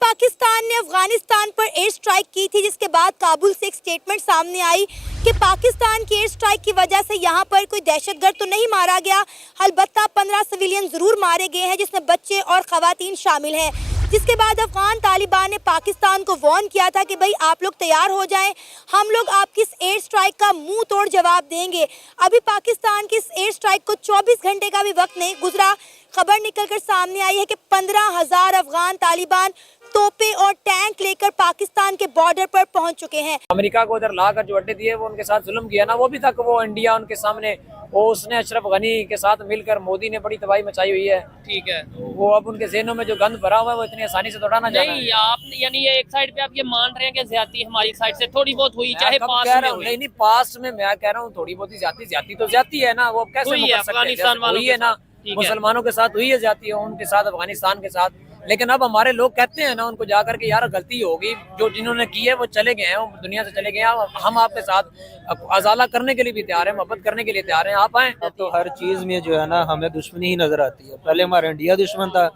पाकिस्तान ने अफगानिस्तान पर air strike की थी, जिसके बाद काबुल से एक स्टेटमेंट सामने आई कि पाकिस्तान की एयर स्ट्राइक की वजह से यहाँ पर कोई दहशतगर्द तो नहीं मारा गया, अलबत्ता 15 सिविलियन जरूर मारे गए हैं, जिसमें बच्चे और खवातीन शामिल हैं। जिसके बाद अफगान तालिबान ने पाकिस्तान को वार्न किया था कि भाई आप लोग तैयार हो जाएं, हम लोग आपकी इस एयर स्ट्राइक का मुंह तोड़ जवाब देंगे। अभी पाकिस्तान की इस एयर स्ट्राइक को 24 घंटे का भी वक्त नहीं गुजरा, खबर निकलकर सामने आई है कि 15,000 अफगान तालिबान तोपे और टैंक लेकर पाकिस्तान के बॉर्डर पर पहुंच चुके हैं। अमेरिका को उधर लाकर जो अड्डे दिए वो उनके साथ जुल्म किया ना, वो भी तक वो इंडिया उनके सामने, वो उसने अशरफ गनी के साथ मिलकर मोदी ने बड़ी तबाही मचाई हुई है। ठीक है, वो अब उनके जहनों में जो गंद भरा हुआ है वो इतनी आसानी से तोड़ा ना जाना नहीं आप यानी ये एक साइड पे आप ये मान रहे हैं कि ज्यादती हमारी साइड से थोड़ी बहुत हुई, चाहे पास में हुई। नहीं पास में मैं कह रहा हूँ थोड़ी बहुत ही ज्यादा तो ज्यादा है ना, वो कैसे हुई है अफगानिस्तान वालों है ना, मुसलमानों के साथ हुई है ज्यादा, उनके साथ अफगानिस्तान के साथ। लेकिन अब हमारे लोग कहते हैं ना उनको जाकर के यार गलती होगी, जो जिन्होंने की है वो चले गए हैं, वो दुनिया से चले गए हैं, हम आपके साथ अजाला करने के लिए भी तैयार हैं, मोहब्बत करने के लिए तैयार हैं, आप आए। अब तो हर चीज में जो है ना हमें दुश्मनी ही नजर आती है। पहले हमारा इंडिया दुश्मन था,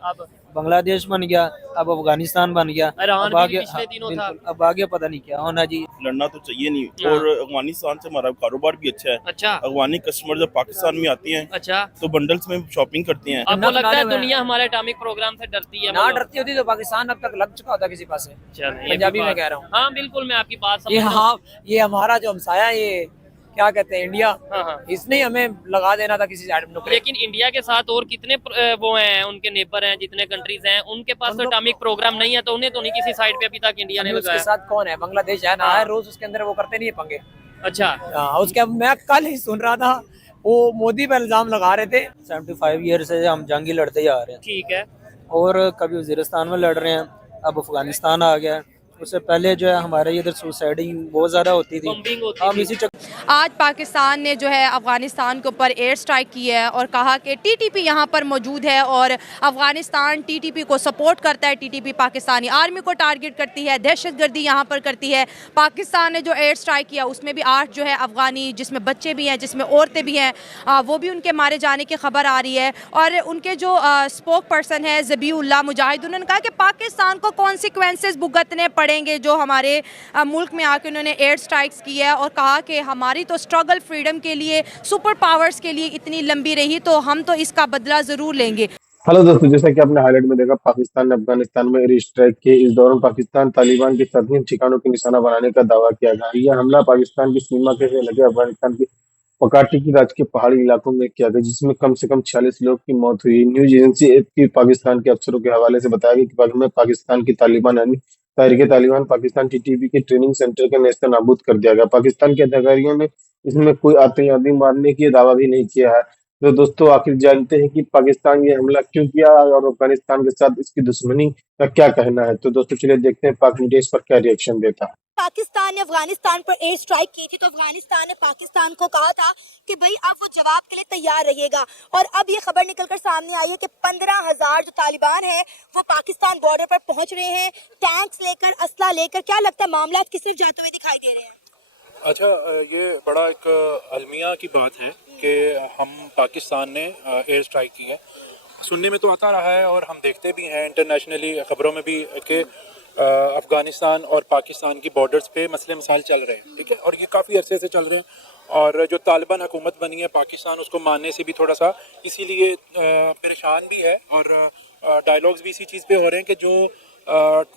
बांग्लादेश बन गया, अब अफगानिस्तान बन गया, अब आगे अब आगे पता नहीं क्या होना जी। लड़ना तो चाहिए नहीं, और अफगानिस्तान से हमारा कारोबार भी अच्छा है। अच्छा, अफगानी कस्टमर जब पाकिस्तान में आती हैं अच्छा तो बंडल्स में शॉपिंग करते हैं। आपको लगता है दुनिया हमारे एटॉमिक प्रोग्राम से डरती है? ना डरती होती तो पाकिस्तान अब तक लग चुका होता किसी पास से। पंजाबी में कह रहा हूँ। हाँ बिल्कुल, मैं आपकी बात समझ ये हाँ, ये हमारा जो हमसाया, ये क्या कहते हैं इंडिया, हाँ। इसने हमें लगा देना था किसी साइड में। लेकिन इंडिया के साथ और कितने वो हैं, उनके नेबर हैं, जितने कंट्रीज हैं, उनके पास तो एटॉमिक प्रोग्राम नहीं है, तो उन्हें तो नहीं किसी साइड पे अभी तक इंडिया ने लगाया। उसके साथ कौन है? बांग्लादेश है ना, है रोज उसके अंदर वो करते नहीं है पंगे। अच्छा, उसके मैं कल ही सुन रहा था वो मोदी पे इल्जाम लगा रहे थे। 75 ईयर से हम जंगी लड़ते जा रहे हैं। ठीक है, और कभी वजीरिस्तान में लड़ रहे हैं, अब अफगानिस्तान आ गया। उससे पहले जो है हमारे इधर सुसाइडिंग बहुत ज़्यादा होती थी। हम इसी आज पाकिस्तान ने जो है अफगानिस्तान के ऊपर एयर स्ट्राइक की है और कहा कि टीटीपी यहाँ पर मौजूद है और अफगानिस्तान टीटीपी को सपोर्ट करता है, टीटीपी पाकिस्तानी आर्मी को टारगेट करती है, दहशतगर्दी यहाँ पर करती है। पाकिस्तान ने जो एयर स्ट्राइक किया उसमें भी 8 जो है अफगानी, जिसमें बच्चे भी हैं, जिसमें औरतें भी हैं, वो भी उनके मारे जाने की खबर आ रही है। और उनके जो स्पोक पर्सन है ज़बीउल्लाह मुजाहिद, उन्होंने कहा कि पाकिस्तान को कॉन्सिक्वेंसेस भुगतने पड़ेंगे जो हमारे मुल्क में आके उन्होंने एयर स्ट्राइक्स की है, और कहा कि हमारी तो स्ट्रगल फ्रीडम के लिए, सुपर पावर्स के लिए इतनी लंबी रही, तो हम तो इसका बदला जरूर लेंगे। हेलो दोस्तों, जैसा कि आपने हाईलाइट में देखा, पाकिस्तान ने अफगानिस्तान में एयर स्ट्राइक के इस दौरान पाकिस्तान तालिबान के संदिग्ध ठिकानों के निशाना बनाने का दावा किया गया। यह हमला पाकिस्तान की सीमा के से लगे अफगानिस्तान की पकाटी की राज्य के पहाड़ी इलाकों में किया गया, जिसमें कम से कम 46 लोग की मौत हुई। न्यूज एजेंसी एएफपी पाकिस्तान के अफसरों के हवाले से बताया गया कि पाकिस्तान की तालिबान यानी तहरीक तालिबान पाकिस्तान टीटीपी के ट्रेनिंग सेंटर का नेस्तनाबूद कर दिया गया। पाकिस्तान के अधिकारियों ने इसमें कोई आतंकवादी मारने की दावा भी नहीं किया है। तो दोस्तों, आखिर जानते हैं कि पाकिस्तान ये हमला क्यों किया और अफगानिस्तान के साथ इसकी दुश्मनी का क्या कहना है। तो दोस्तों चलिए देखते हैं पाक मीडिया इस पर क्या रिएक्शन देता है। पाकिस्तान ने अफगानिस्तान पर एयर स्ट्राइक की थी, तो अफगानिस्तान ने पाकिस्तान को कहा था कि भाई आप वो जवाब के लिए तैयार रहिएगा, और अब ये खबर निकलकर सामने आई है कि 15,000 जो तालिबान है वो पाकिस्तान बॉर्डर पर पहुंच रहे हैं, टैंक्स लेकर, असला लेकर। क्या लगता है मामला किस तरफ जाते हुए दिखाई दे रहे हैं? अच्छा, ये बड़ा एक अलमिया की बात है कि हम पाकिस्तान ने एयर स्ट्राइक की है। सुनने में तो आता रहा है और हम देखते भी हैं इंटरनेशनली खबरों में भी कि अफ़गानिस्तान और पाकिस्तान की बॉर्डर्स पे मसले मसाइल चल रहे हैं, ठीक है, और ये काफ़ी अरसे से चल रहे हैं। और जो तालिबान हुकूमत बनी है पाकिस्तान, उसको मानने से भी थोड़ा सा इसीलिए परेशान भी है, और डायलॉग्स भी इसी चीज़ पे हो रहे हैं कि जो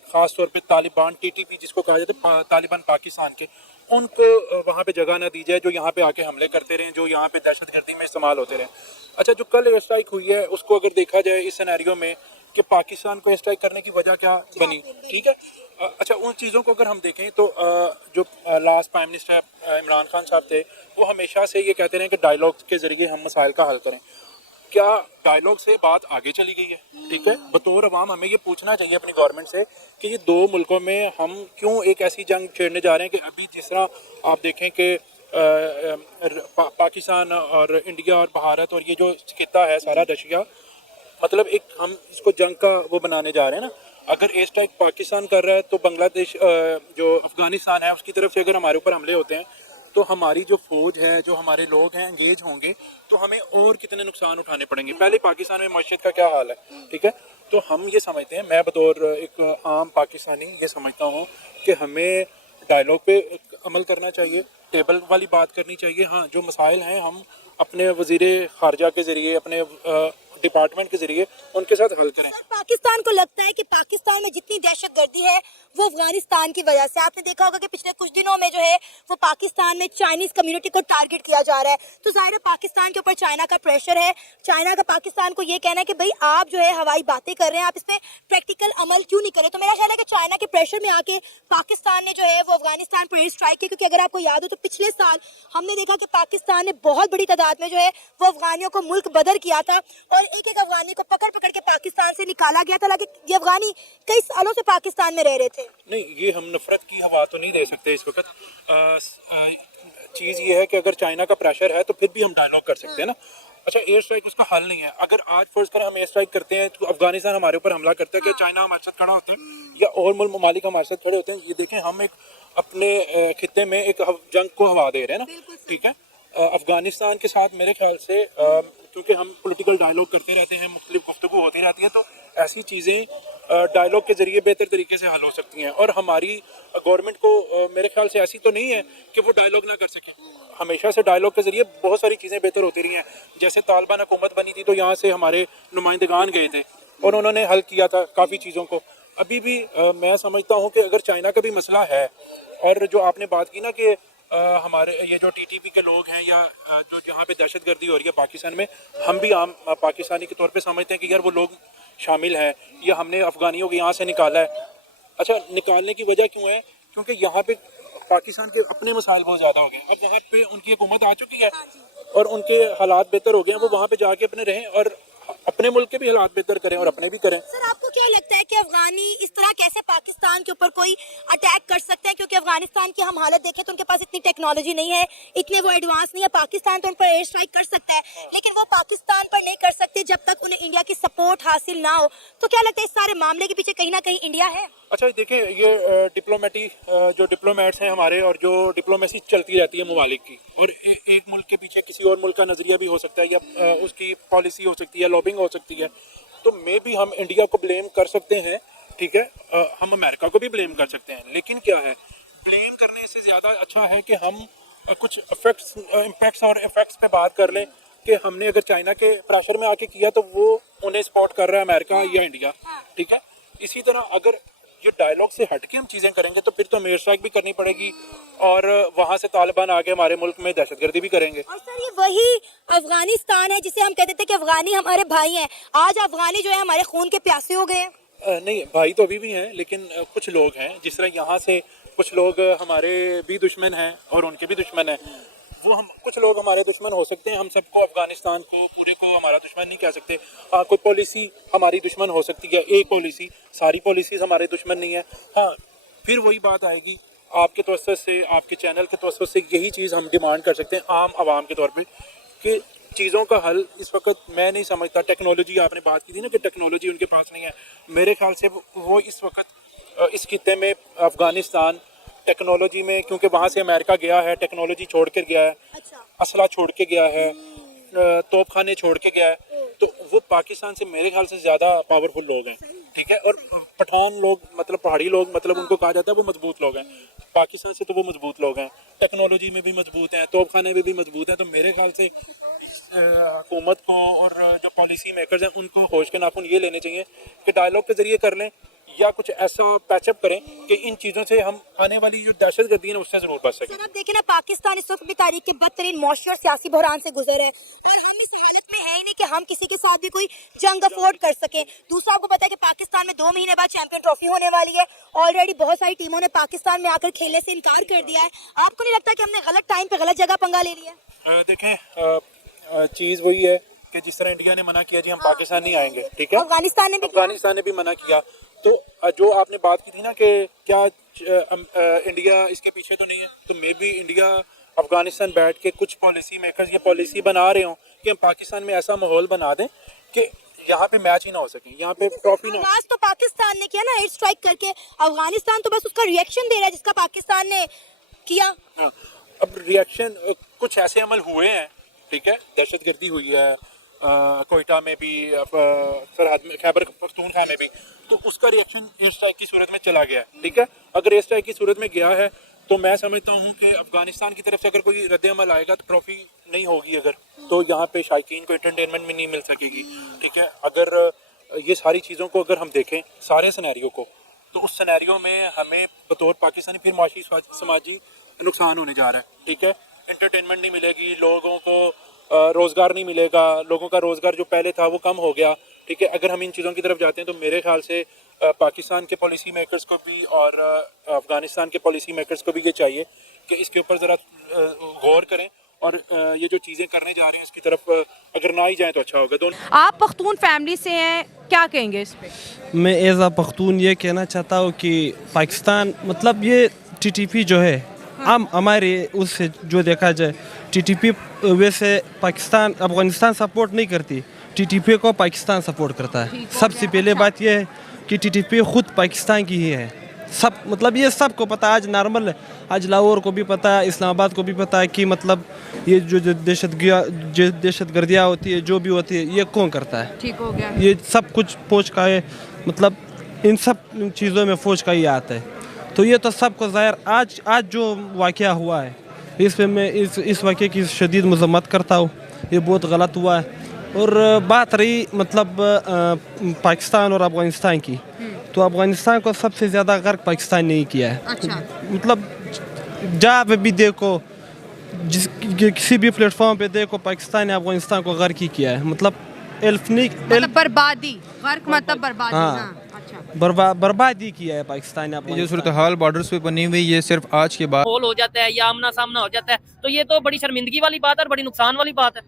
ख़ास तौर पे तालिबान टीटीपी जिसको कहा जाता है, तालिबान पाकिस्तान के, उनको वहाँ पे जगह ना दी जाए जो यहाँ पे आके हमले करते रहें, जो यहाँ पे दहशतगर्दी में इस्तेमाल होते रहें। अच्छा, जो कल एयर स्ट्राइक हुई है उसको अगर देखा जाए इस सिनेरियो में कि पाकिस्तान को एयर स्ट्राइक करने की वजह क्या बनी, ठीक है। अच्छा, उन चीज़ों को अगर हम देखें तो जो last prime minister Imran Khan साहब थे, वो हमेशा से ये कहते रहे कि डायलॉग के ज़रिए हम मसाइल का हल करें। क्या डायलॉग से बात आगे चली गई है? ठीक है, बतौर अवाम हमें ये पूछना चाहिए अपनी गवर्नमेंट से कि ये दो मुल्कों में हम क्यों एक ऐसी जंग छेड़ने जा रहे हैं कि अभी जिस तरह आप देखें कि पाकिस्तान और इंडिया और भारत और ये जो खिता है सारा रशिया, मतलब एक हम इसको जंग का वो बनाने जा रहे हैं ना। अगर एयर स्ट्राइक पाकिस्तान कर रहा है तो बांग्लादेश जो अफगानिस्तान है उसकी तरफ से अगर हमारे ऊपर हमले होते हैं तो हमारी जो फौज है, जो हमारे लोग हैं एंगेज होंगे, तो हमें और कितने नुकसान उठाने पड़ेंगे। पहले पाकिस्तान में मस्जिद का क्या हाल है, ठीक है। तो हम ये समझते हैं, मैं बतौर एक आम पाकिस्तानी ये समझता हूँ कि हमें डायलॉग पे अमल करना चाहिए, टेबल वाली बात करनी चाहिए। हाँ, जो मसाइल हैं हम अपने वज़ीर ख़ारजा के ज़रिए, अपने डिपार्टमेंट के ज़रिए उनके साथ हल करें। पाकिस्तान को लगता है कि पाकिस्तान में जितनी दहशतगर्दी है वो अफगानिस्तान की वजह से। आपने देखा होगा कि पिछले कुछ दिनों में जो है वो पाकिस्तान में चाइनीज कम्युनिटी को टारगेट किया जा रहा है। तो जाहिर है पाकिस्तान के ऊपर चाइना का प्रेशर है। चाइना का पाकिस्तान को ये कहना है कि भाई आप जो है हवाई बातें कर रहे हैं, आप इस पर प्रैक्टिकल अमल क्यों नहीं करें। तो मेरा ख्याल है कि चाइना के प्रेशर में आके पाकिस्तान ने जो है वो अफगानिस्तान पर एयर स्ट्राइक की। क्योंकि अगर आपको याद हो तो पिछले साल हमने देखा कि पाकिस्तान ने बहुत बड़ी तादाद में जो है वो अफगानियों को मुल्क बदर किया था और एक एक अफगानी को पकड़ पकड़ के पाकिस्तान से निकाला गया था। हालांकि ये अफगानी कई सालों से पाकिस्तान में रह रहे थे। नहीं, ये हम नफरत की हवा तो नहीं दे सकते इस वक्त। चीज़ ये है कि अगर चाइना का प्रेशर है तो फिर भी हम डायलॉग कर सकते हैं ना। अच्छा, एयर स्ट्राइक उसका हल नहीं है। अगर आज फर्ज करें हम एयर स्ट्राइक करते हैं तो अफगानिस्तान हमारे ऊपर हमला करता है कि चाइना हमारे साथ खड़ा होता है या और ममालिक हमारे साथ खड़े होते हैं। ये देखें, हम एक अपने खित्ते में एक जंग को हवा दे रहे हैं ना, ठीक है। अफगानिस्तान के साथ मेरे ख्याल से क्योंकि हम पॉलिटिकल डायलॉग करते रहते हैं, मुख्तलिफ गुफ्तगू होती रहती है, तो ऐसी चीज़ें डायलॉग के ज़रिए बेहतर तरीके से हल हो सकती हैं। और हमारी गवर्नमेंट को मेरे ख्याल से ऐसी तो नहीं है कि वो डायलॉग ना कर सके। हमेशा से डायलॉग के ज़रिए बहुत सारी चीज़ें बेहतर होती रही हैं। जैसे तालिबान हुकूमत बनी थी तो यहाँ से हमारे नुमाइंदगान गए थे और उन्होंने हल किया था काफ़ी चीज़ों को। अभी भी मैं समझता हूँ कि अगर चाइना का भी मसला है, और जो आपने बात की ना कि हमारे ये जो टीटीपी के लोग हैं या जो जहाँ पे दहशतगर्दी हो रही है पाकिस्तान में, हम भी आम पाकिस्तानी के तौर पे समझते हैं कि यार वो लोग शामिल हैं या हमने अफगानियों को यहाँ से निकाला है। अच्छा, निकालने की वजह क्यों है? क्योंकि यहाँ पे पाकिस्तान के अपने मसाइल बहुत ज़्यादा हो गए। अब वहाँ पे उनकी हुकूमत आ चुकी है और उनके हालात बेहतर हो गए हैं, वो वहाँ पे जाके अपने रहें और अपने मुल्क के भी हालात बेहतर करें और अपने भी करें। सर, आपको क्या लगता है कि अफगानी इस तरह कैसे पाकिस्तान के ऊपर कोई अटैक कर सकते हैं? क्योंकि अफगानिस्तान की हम हालत देखें तो उनके पास इतनी टेक्नोलॉजी नहीं है, इतने वो एडवांस नहीं है। पाकिस्तान तो उन पर एयर स्ट्राइक कर सकता है, लेकिन वो पाकिस्तान पर नहीं कर सकते जब तक उन्हें इंडिया की सपोर्ट हासिल ना हो। तो क्या लगता है इस सारे मामले के पीछे कहीं ना कहीं इंडिया है? अच्छा, देखिए, ये जो डिप्लोमेट्स हैं हमारे और जो डिप्लोमेसी चलती रहती है ममालिक की, और एक मुल्क के पीछे किसी और मुल्क का नज़रिया भी हो सकता है या उसकी पॉलिसी हो सकती है, लॉबिंग हो सकती है। तो मे भी हम इंडिया को ब्लेम कर सकते हैं, ठीक है, हम अमेरिका को भी ब्लेम कर सकते हैं। लेकिन क्या है, ब्लेम करने से ज़्यादा अच्छा है कि हम कुछ इम्पैक्ट्स और इफेक्ट्स पे बात कर लें कि हमने अगर चाइना के प्रेशर में आके किया तो वो उन्हें सपोर्ट कर रहा है अमेरिका या इंडिया, ठीक है। इसी तरह अगर ये डायलॉग से हट के हम चीज़ें करेंगे तो फिर तो हमें एयर स्ट्राइक भी करनी पड़ेगी और वहाँ से तालिबान आगे हमारे मुल्क में दहशतगर्दी भी करेंगे। और सर, ये वही अफगानिस्तान है जिसे हम कहते थे कि अफगानी हमारे भाई हैं। आज अफगानी जो है हमारे खून के प्यासे हो गए हैं। नहीं, भाई तो अभी भी हैं, लेकिन कुछ लोग हैं जिस तरह यहाँ से कुछ लोग हमारे भी दुश्मन हैं और उनके भी दुश्मन हैं। वो हम कुछ लोग हमारे दुश्मन हो सकते हैं, हम सबको अफगानिस्तान को पूरे को हमारा दुश्मन नहीं कह सकते। कोई पॉलिसी हमारी दुश्मन हो सकती है, एक पॉलिसी, सारी पॉलिसीज हमारे दुश्मन नहीं है। हाँ, फिर वही बात आएगी, आपके तवज्जुह से, आपके चैनल के तवज्जुह से यही चीज़ हम डिमांड कर सकते हैं आम आवाम के तौर पे कि चीज़ों का हल इस वक्त मैं नहीं समझता। टेक्नोलॉजी, आपने बात की थी ना कि टेक्नोलॉजी उनके पास नहीं है, मेरे ख्याल से वो इस वक्त इस खित्ते में अफगानिस्तान टेक्नोलॉजी में, क्योंकि वहाँ से अमेरिका गया है, टेक्नोलॉजी छोड़ कर गया है, असला छोड़ के गया है, तोपखाने छोड़ के गया है, तो वो पाकिस्तान से मेरे ख्याल से ज़्यादा पावरफुल लोग हैं, ठीक है। और पठान लोग, मतलब पहाड़ी लोग, मतलब उनको कहा जाता है वो मजबूत लोग हैं। पाकिस्तान से तो वो मजबूत लोग हैं, टेक्नोलॉजी में भी मजबूत हैं, तोपखाने में भी मजबूत हैं। तो मेरे ख्याल से हुकूमत को और जो पॉलिसी मेकर्स हैं उनको होश के नाखून ये लेने चाहिए कि डायलॉग के ज़रिए कर लें या कुछ ऐसा पैचअप करें कि इन चीज़ों से हम आने वाली जो दहशतगर्दी है उससे ज़रूर बच सकें। सर, आप देखें ना, पाकिस्तान इस वक्त भी तारीख के बदतरीन मौशी और सियासी बहरान से गुजर है और हम इस हालत में है ही नहीं कि हम किसी के साथ भी कोई जंग अफोर्ड कर सकें। दूसरा, आपको पता है कि पाकिस्तान में 2 महीने बाद चैंपियन ट्रॉफी होने वाली है। ऑलरेडी बहुत सारी टीमों ने पाकिस्तान में आकर खेलने से इनकार कर दिया है। आपको नहीं लगता कि हमने गलत टाइम पे गलत जगह पंगा ले लिया? देखें, चीज़ वही है कि जिस तरह इंडिया ने मना किया जी हम पाकिस्तान नहीं आएंगे, ठीक है, अफगानिस्तान ने भी मना किया। तो जो आपने बात की थी ना कि क्या इंडिया इसके पीछे तो नहीं है, तो मे बी इंडिया अफगानिस्तान बैठ के कुछ पॉलिसी मेकर्स ये पॉलिसी बना रहे हों कि हम पाकिस्तान में ऐसा माहौल बना दें कि यहाँ पे मैच ही ना हो सके, यहाँ पे ट्रॉफी ना हो। आज तो पाकिस्तान ने किया ना एयर स्ट्राइक करके, अफगानिस्तान तो बस उसका रिएक्शन दे रहा है जिसका पाकिस्तान ने किया। अब रिएक्शन कुछ ऐसे अमल हुए हैं, ठीक है, दहशतगर्दी हुई है कोयटा में भी, सरहद में, खैबर पख्तूनख्वा में भी, तो उसका रिएक्शन एयर स्ट्राइक की सूरत में चला गया है, ठीक है। अगर एयर स्ट्राइक की सूरत में गया है तो मैं समझता हूँ कि अफगानिस्तान की तरफ से अगर कोई रद्द अमल आएगा तो ट्रॉफी नहीं होगी, अगर तो यहाँ पे शायकीन को एंटरटेनमेंट भी नहीं मिल सकेगी, ठीक है। अगर ये सारी चीज़ों को अगर हम देखें, सारे सिनेरियो को, तो उस सिनेरियो में हमें बतौर पाकिस्तानी फिर माशी समाजी नुकसान होने जा रहा है, ठीक है। एंटरटेनमेंट नहीं मिलेगी, लोगों को रोज़गार नहीं मिलेगा, लोगों का रोज़गार जो पहले था वो कम हो गया, ठीक है। अगर हम इन चीज़ों की तरफ जाते हैं तो मेरे ख्याल से पाकिस्तान के पॉलिसी मेकर्स को भी और अफ़गानिस्तान के पॉलिसी मेकर्स को भी ये चाहिए कि इसके ऊपर ज़रा गौर करें और ये जो चीज़ें करने जा रहे हैं इसकी तरफ अगर ना ही जाए तो अच्छा होगा। दोनों आप पख्तून फैमिली से हैं, क्या कहेंगे इस पे? मैं एज आ पख्तून ये कहना चाहता हूँ कि पाकिस्तान मतलब ये टीटीपी जो है हम हमारे उससे जो देखा जाए टीटीपी वैसे पाकिस्तान अफगानिस्तान सपोर्ट नहीं करती, टीटीपी को पाकिस्तान सपोर्ट करता है। सबसे पहले बात यह है कि टीटीपी खुद पाकिस्तान की ही है, सब मतलब ये सबको पता, आज नॉर्मल है, आज लाहौर को भी पता है, इस्लामाबाद को भी पता है कि मतलब ये जो दहशतगर्दियाँ होती है, जो भी होती है, ये कौन करता है। ठीक हो गया, ये सब कुछ फौज का है, मतलब इन सब चीज़ों में फौज का ही आता है। तो ये तो सबको ज़ाहिर आज जो वाक़या हुआ है इस पे मैं इस वाक़े की शदीद मज़म्मत करता हूँ, ये बहुत गलत हुआ है। और बात रही मतलब पाकिस्तान और अफ़गानिस्तान की, तो अफ़गानिस्तान को सबसे ज़्यादा गर्क पाकिस्तान ने ही किया है। अच्छा। मतलब जहाँ पे भी देखो, किसी भी प्लेटफॉर्म पे देखो, पाकिस्तान ने अफ़गानिस्तान को गर्क ही किया है, मतलब बर्बादी, गर्क मतलब बर्बादी। हाँ। अच्छा। बर्बादी किया है पाकिस्तान ने। जो सूरत हाल बॉर्डर्स पे बनी हुई ये सिर्फ आज के बाद हो जाता है या आमना सामना हो जाता है, तो ये तो बड़ी शर्मिंदगी वाली बात है और बड़ी नुकसान वाली बात है।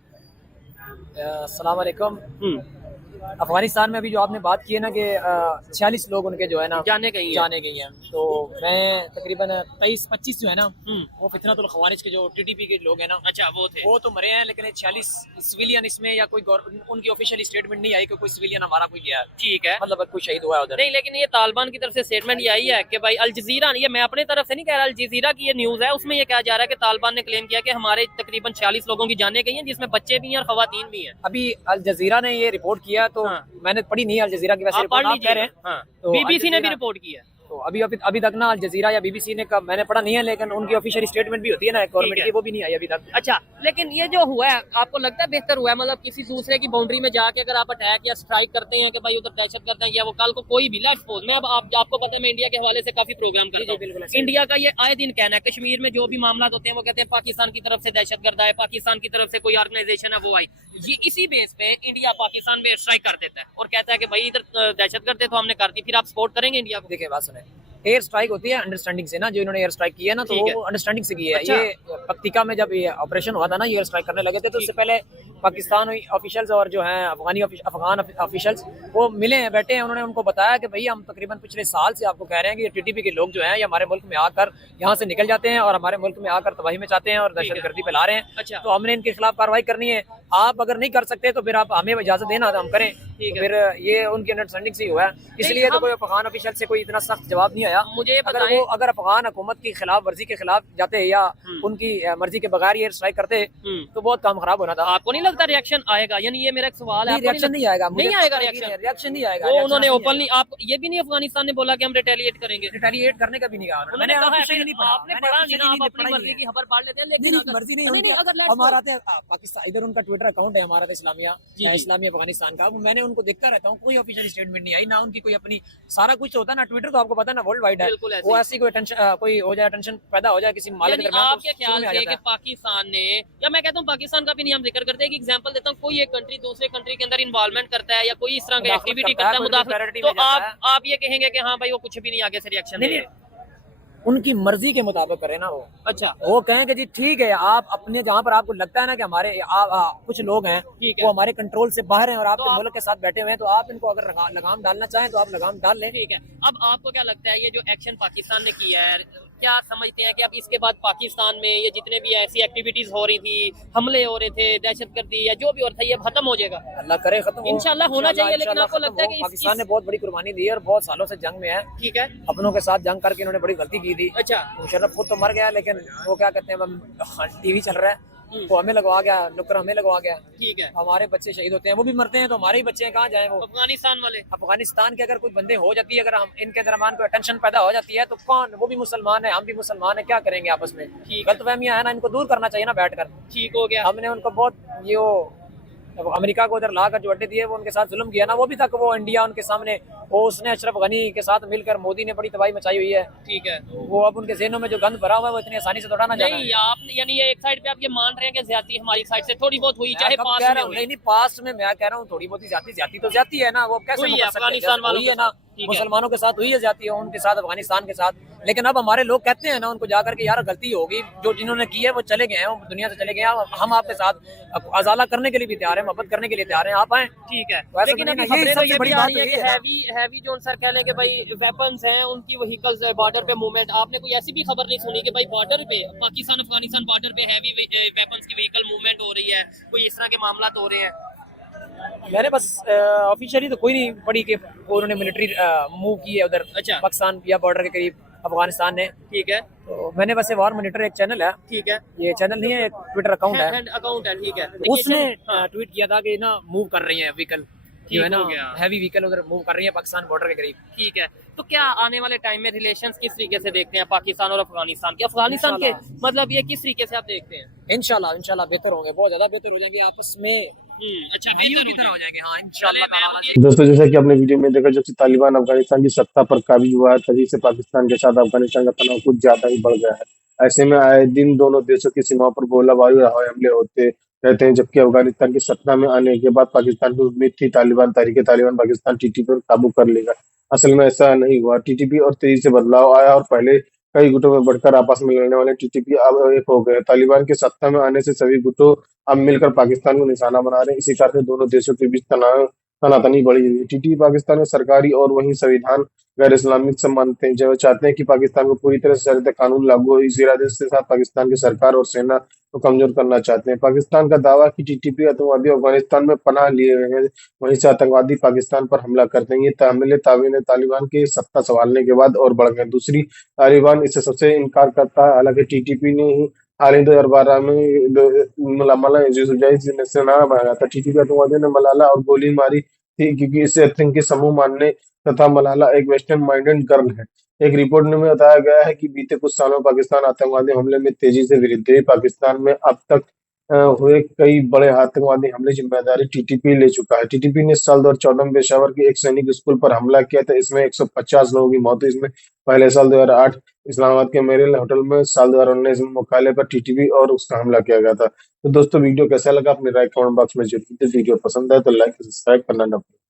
अस्सलाम वालेकुम। अफगानिस्तान में भी जो आपने बात की है ना कि 46 लोग उनके जो है ना जाने गई हैं, तो मैं तकरीबन 23-25 जो है ना वो फितनतुल खवारिज के जो टीटीपी के लोग हैं ना, अच्छा वो तो मरे हैं, लेकिन 46 सिविलियन इसमें या कोई उनकी ऑफिशियल स्टेटमेंट नहीं आई कि कोई सिविलियन हमारा कोई गया है, ठीक है, मतलब कोई शहीद हुआ है उधर नहीं। लेकिन ये तालिबान की तरफ से स्टेटमेंट ये आई है कि भाई अल जजीरा, ये मैं अपने तरफ से नहीं कह रहा, अल जजीरा की ये न्यूज़ है, उसमें ये कहा जा रहा है कि तालिबान ने क्लेम किया कि हमारे तकरीबन 46 लोगों की जाने गई हैं, जिसमें बच्चे भी हैं और खवातीन भी हैं। अभी अल जजीरा ने ये रिपोर्ट किया, तो मैंने पढ़ी नहीं अल जजीरा की, वैसे आप कह रहे हैं, तो बीबीसी ने भी रिपोर्ट किया है, तो अभी तक ना अल जजीरा या बीबीसी ने मैंने पढ़ा नहीं है, लेकिन उनकी ऑफिशियल स्टेटमेंट भी होती है ना गवर्नमेंट की, वो भी नहीं आई अभी तक। अच्छा, लेकिन ये जो हुआ है आपको लगता है बेहतर हुआ है, मतलब किसी दूसरे की बाउंड्री में जाके अगर आप अटैक या स्ट्राइक करते हैं कि भाई उधर दहशत करते हैं, या वो कल को कोई भी लाइफ सपोज, मैं अब आपको पता है मैं इंडिया के हवाले से काफी प्रोग्राम करता हूं, इंडिया का ये आए दिन कहना है कश्मीर में जो भी मामला होते हैं वो कहते हैं पाकिस्तान की तरफ से दहशतगर्द है, पाकिस्तान की तरफ से कोई ऑर्गेनाइजेशन है वो आई, ये इसी बेस पे इंडिया पाकिस्तान में स्ट्राइक कर देता है और कहता है कि भाई इधर दहशतगर्द है तो हमने कर दी, फिर आप सपोर्ट करेंगे इंडिया को? देखिए बात सुने, एयर स्ट्राइक होती है अंडरस्टैंडिंग से ना, जो इन्होंने एयर स्ट्राइक की है ना, तो वो अंडरस्टैंडिंग से की है। अच्छा। ये पक्तिका में जब ये ऑपरेशन हुआ था ना, ये एयर स्ट्राइक करने लगे थे, तो उससे पहले पाकिस्तानी ऑफिशियल्स और जो हैं अफगान ऑफिशियल्स वो मिले हैं, बैठे हैं, उन्होंने उनको बताया कि भाई हम तकरीबन पिछले साल से आपको कह रहे हैं कि टीटीपी के लोग जो हैं ये हमारे मुल्क में आकर यहाँ से निकल जाते हैं और हमारे मुल्क में आकर तबाही मचाते हैं और दहशतगर्दी फैला रहे हैं। अच्छा। तो हमने इनके खिलाफ कार्रवाई करनी है, आप अगर नहीं कर सकते तो फिर आप हमें इजाजत देना तो हम करें। तो फिर ये उनकी अंडरस्टैंडिंग से ही हुआ है, इसलिए तो कोई अफगान ऑफिशियल से कोई इतना सख्त जवाब नहीं आया। मुझे अगर अफगान हुकूमत की खिलाफ वर्जी के खिलाफ जाते या उनकी मर्जी के बगैर एयर स्ट्राइक करते तो बहुत काम खराब होना था। आपको नहीं लगता रिएक्शन आएगा? यानी ये मेरा एक सवाल है, रिएक्शन नहीं आएगा, नहीं आएगा रिएक्शन नहीं आएगा। वो उन्होंने ओपनली, आप ये भी नहीं अफगानिस्तान ने बोला कि हम रिटेलिएट करेंगे, रिटेलिएट करने का भी नहीं कहा। मैंने आपने पढ़ा नहीं ना, आप अपनी मर्जी की खबर पढ़ लेते हैं, लेकिन मर्जी नहीं, हमारा पाकिस्तान इधर उनका ट्विटर अकाउंट है हमारा इस्लामी अफगानिस्तान का, मैंने उनको देखता रहता हूँ, कोई ऑफिशियल स्टेटमेंट नहीं आई ना उनकी कोई अपनी, सारा कुछ होता है ना ट्विटर, तो आपको पता है ना वर्ल्ड वाइड है, वो ऐसी कोई हो जाए टेंशन पैदा हो जाए किसी मालिक के दरमियान, आपके ख्याल से कि पाकिस्तान ने, या मैं कहता हूँ पाकिस्तान का भी नहीं हम जिक्र करते हैं, कि एग्जांपल देता हूँ, कोई एक कंट्री दूसरे कंट्री के अंदर इन्वॉल्वमेंट करता है या कोई इस तरह की एक्टिविटी करता है मुदाफित, तो आप ये कहेंगे कि हाँ भाई वो कुछ भी नहीं आगे से रिएक्शन नहीं, उनकी मर्जी के मुताबिक करें ना वो। अच्छा, वो कहें कि जी ठीक है, आप अपने जहाँ पर आपको लगता है ना कि हमारे कुछ लोग हैं वो हमारे कंट्रोल से बाहर हैं और आपके मुल्क के साथ बैठे हुए हैं, तो आप इनको अगर लगाम डालना चाहें तो आप लगाम डाल लें। ठीक है, अब आपको क्या लगता है ये जो एक्शन पाकिस्तान ने किया है क्या समझते हैं कि अब इसके बाद पाकिस्तान में ये जितने भी ऐसी एक्टिविटीज हो रही थी, हमले हो रहे थे, दहशतगर्दी या जो भी हो रहा था, ये खत्म हो जाएगा? अल्लाह करे खत्म हो। इंशाल्लाह होना चाहिए, लेकिन इंशाल्लाह आपको खत्म लगता है हो। कि पाकिस्तान ने बहुत बड़ी कुर्बानी दी है और बहुत सालों से जंग में है। ठीक है। अपनों के साथ जंग करके इन्होंने बड़ी गलती की थी। अच्छा। मुशर्रफ खुद तो मर गया, लेकिन वो क्या कहते हैं, टीवी चल रहा है वो हमें लगवा गया, नुक्कर हमें लगवा गया। ठीक है। हमारे बच्चे शहीद होते हैं, वो भी मरते हैं, तो हमारे ही बच्चे हैं, कहाँ जाएं वो? अफगानिस्तान वाले, अफगानिस्तान के अगर कोई बंदे हो जाती है, अगर हम इनके दरमियान कोई टेंशन पैदा हो जाती है, तो कौन, वो भी मुसलमान है, हम भी मुसलमान है, क्या करेंगे आपस में? गलतफहमियां है ना, इनको दूर करना चाहिए ना बैठकर। ठीक हो गया। हमने उनको बहुत ये अमेरिका को उधर ला कर जो अड्डे दिए, वो उनके साथ जुल्म किया ना, वो भी तक वो इंडिया उनके सामने, वो उसने अशरफ गनी के साथ मिलकर मोदी ने बड़ी तबाही मचाई हुई है। ठीक है। वो अब उनके ज़हनों में जो गंद भरा हुआ है वो इतनी आसानी से तोड़ा ना जाना है। नहीं, आप यानी ये एक साइड पे आप ये मान रहे हैं कि ज्यादती हमारी साइड से थोड़ी बहुत हुई, चाहे मैं पास कह में रहा हूँ, हुई। नहीं पास में मैं कह रहा हूँ थोड़ी बहुत ही ज्यादा तो ज्यादा है ना, वो कैसे हुई है, मुकर सकते हैं? अफगानिस्तान वालों हुई है के ना, साथ। ठीक है। मुसलमानों के साथ हुई है ज्यादा, उनके साथ अफगानिस्तान के साथ। लेकिन अब हमारे लोग कहते हैं ना उनको जाकर के, यार गलती होगी, जो जिन्होंने की है वो चले गए हैं, वो दुनिया से चले गए हैं, हम आपके साथ अजाला करने के लिए भी तैयार है, मोहब्बत करने के लिए तैयार है, आप आए। ठीक है। वैसे लेकिन तो अभी नहीं, खबरें यही तो सबसे ये बड़ी भी आ बात रही है तो कि ये है ना। हैवी जो सर कह लें कि भाई वेपन्स हैं, उनकी व्हीकल्स बॉर्डर पे मूवमेंट, आपने कोई ऐसी भी खबर नहीं सुनी कि भाई बॉर्डर पे पाकिस्तान अफगानिस्तान बॉर्डर पे हैवी वेपन्स की व्हीकल मूवमेंट हो रही है, कोई इस तरह के मामला तो हो रहे हैं? मैंने बस ऑफिशियली तो कोई नहीं पढ़ी कि उन्होंने मिलिट्री मूव की है उधर। अच्छा। पाकिस्तान या बॉर्डर के करीब अफगानिस्तान ने। ठीक है। तो मैंने बस वॉर मॉनिटर एक चैनल है, ठीक है, ये चैनल नहीं है, एक ट्विटर अकाउंट है, अकाउंट है। ठीक है। उसने हाँ, ट्वीट किया था कि ना मूव कर रही है व्हीकल, जो है ना हो गया। हैवी व्हीकल उधर मूव कर रही है पाकिस्तान बॉर्डर के करीब। ठीक है। तो क्या आने वाले टाइम में रिलेशंस किस तरीके से देखते हैं पाकिस्तान और अफगानिस्तान के? अफगानिस्तान के मतलब ये किस तरीके से आप देखते हैं? इंशाल्लाह बेहतर होंगे, बहुत ज्यादा बेहतर हो जाएंगे आपस में, अच्छा, भाइयों की तरह हो जाएंगे। हाँ इंशाल्लाह। दोस्तों, जैसा कि आपने वीडियो में देखा, जब से तालिबान अफगानिस्तान की सत्ता पर काबिज हुआ है, तभी से पाकिस्तान के साथ अफगानिस्तान का तनाव कुछ ज्यादा ही बढ़ गया है। ऐसे में आए दिन दोनों देशों की सीमाओं पर गोलाबारी और हवाई हमले होते रहते हैं, जबकि अफगानिस्तान की सत्ता में आने के बाद पाकिस्तान को उम्मीद थी तहरीक तालिबान पाकिस्तान टीटीपी पर काबू कर लेगा। असल में ऐसा नहीं हुआ। टीटीपी और तेजी से बदलाव आया और पहले कई गुटों में बढ़कर आपस में लड़ने वाले टीटीपी अब एक हो गए। तालिबान के सत्ता में आने से सभी गुटों अब मिलकर पाकिस्तान को निशाना बना रहे हैं। इसी कारण से दोनों देशों के बीच तनातनी बढ़ी हुई है। टीटीपी पाकिस्तान में सरकारी और वहीं संविधान गैर इस्लामिक सब मानते हैं, जो चाहते हैं कि पाकिस्तान को पूरी तरह से शरीयत कानून लागू हो। इस इरादे के साथ पाकिस्तान की सरकार और सेना को कमजोर करना चाहते हैं। पाकिस्तान का दावा कि टीटीपी आतंकवादी अफगानिस्तान में पनाह लिए हुए हैं, वहीं से आतंकवादी पाकिस्तान पर हमला करते हैं। ये हमले तालिबान की सत्ता संभालने के बाद और बढ़ गए। दूसरी, तालिबान इससे सबसे इनकार करता है। हालांकि टीटीपी ने ही हाल ही 2012 में मलाला से नारा बनाया था। टीटीपी आतंकवादियों ने मलाला और गोली मारी थी क्योंकि इसे आतंकी समूह मानने तथा मलाला एक वेस्टर्न माइंडेड गर्ल है। एक रिपोर्ट में बताया गया है कि बीते कुछ सालों में पाकिस्तान आतंकवादी हमले में तेजी से वृद्धि हुई। पाकिस्तान में अब तक हुए कई बड़े आतंकवादी हमले की जिम्मेदारी टीटीपी ले चुका है। टीटीपी ने साल 2014 में पेशावर के एक सैनिक स्कूल पर हमला किया था। इसमें 150 लोगों की मौत हुई। इसमें पहले साल 2008 इस्लामाबाद के मेरिल होटल में, साल 2019 में मुख्यालय पर टीटीपी और उसका हमला किया गया था। तो दोस्तों, वीडियो कैसा लगा अपनी राय कमेंट बॉक्स में जरूर दीजिए। वीडियो पसंद है तो लाइक सब्सक्राइब करना न भूलें।